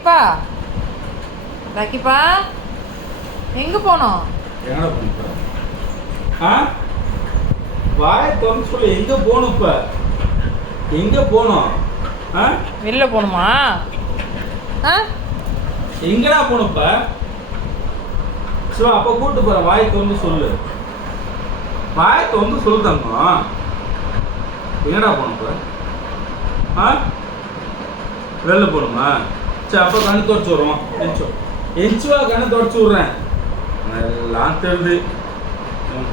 ராக்கிப்பா ராக்கிப்பா எங்கே போனோம்? எங்கடா போன? ஆ வாய் திறந்து சொல்லு. எங்கே போகணும் இப்போ? எங்கே போகணும்? ஆ வெளில போகணுமா? ஆ எங்கடா போகணும் இப்போ? சிவா அப்போ கூப்பிட்டு போகிறேன். வாய் திறந்து சொல்லு. வாய் திறந்து சொல்லு தங்கம். எங்கடா போகணும் இப்போ? ஆ வெளில போகணுமா? சரி அப்போ கண்ணு துடைச்சி விடுவோம். எஞ்சுவா கண்ணு துடைச்சி விட்றேன். எல்லாம் தெரியுது.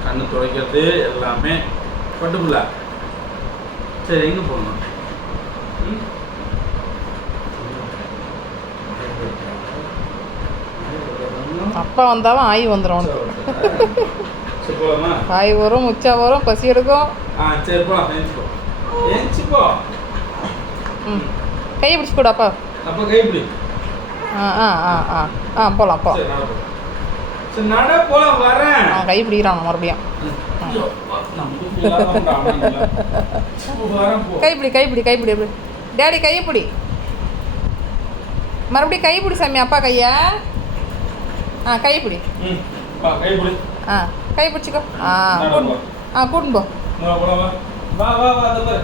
கண்ணு துடைக்கிறது எல்லாமே பட்டுப்புல. சரி எங்கே போகணும்? அப்பா வந்தாலும் ஆய் வந்துடும் உனக்கு. சரி போகலாமா? ஆய் வரும், முச்சா வரும், பசி எடுக்கும். சரி போகலாம். எழுந்துப்போ எழுந்துப்போ. கையை பிடிச்சி கூட அப்பா. அப்போ கைப்பிடி. போகலாம் போகலாம். சரி நட போகலாம். வரேன். கை பிடிக்கிறான் மறுபடியும். கைப்பிடி கைப்பிடி கைப்பிடி எப்படி டேடி கைப்பிடி. மறுபடியும் கைப்பிடி சாமி அப்பா கையை. கைப்பிடி. கைப்பிடி. கை பிடிச்சிக்கோ. கூட்டின்னு போ. வா வா வா. அதை பாரு.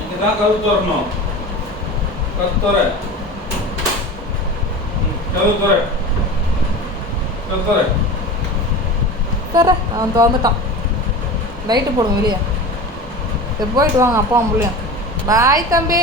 இங்கே தான் கதவு திறக்கணும். கதவு திற. கதவு திற. கதவு திற. தர அவன் திறந்துட்டான். லைட்டு போடுங்க வெளியே. சரி போயிட்டு வாங்க அப்பாவும் பிள்ளையும். பாய் தம்பி.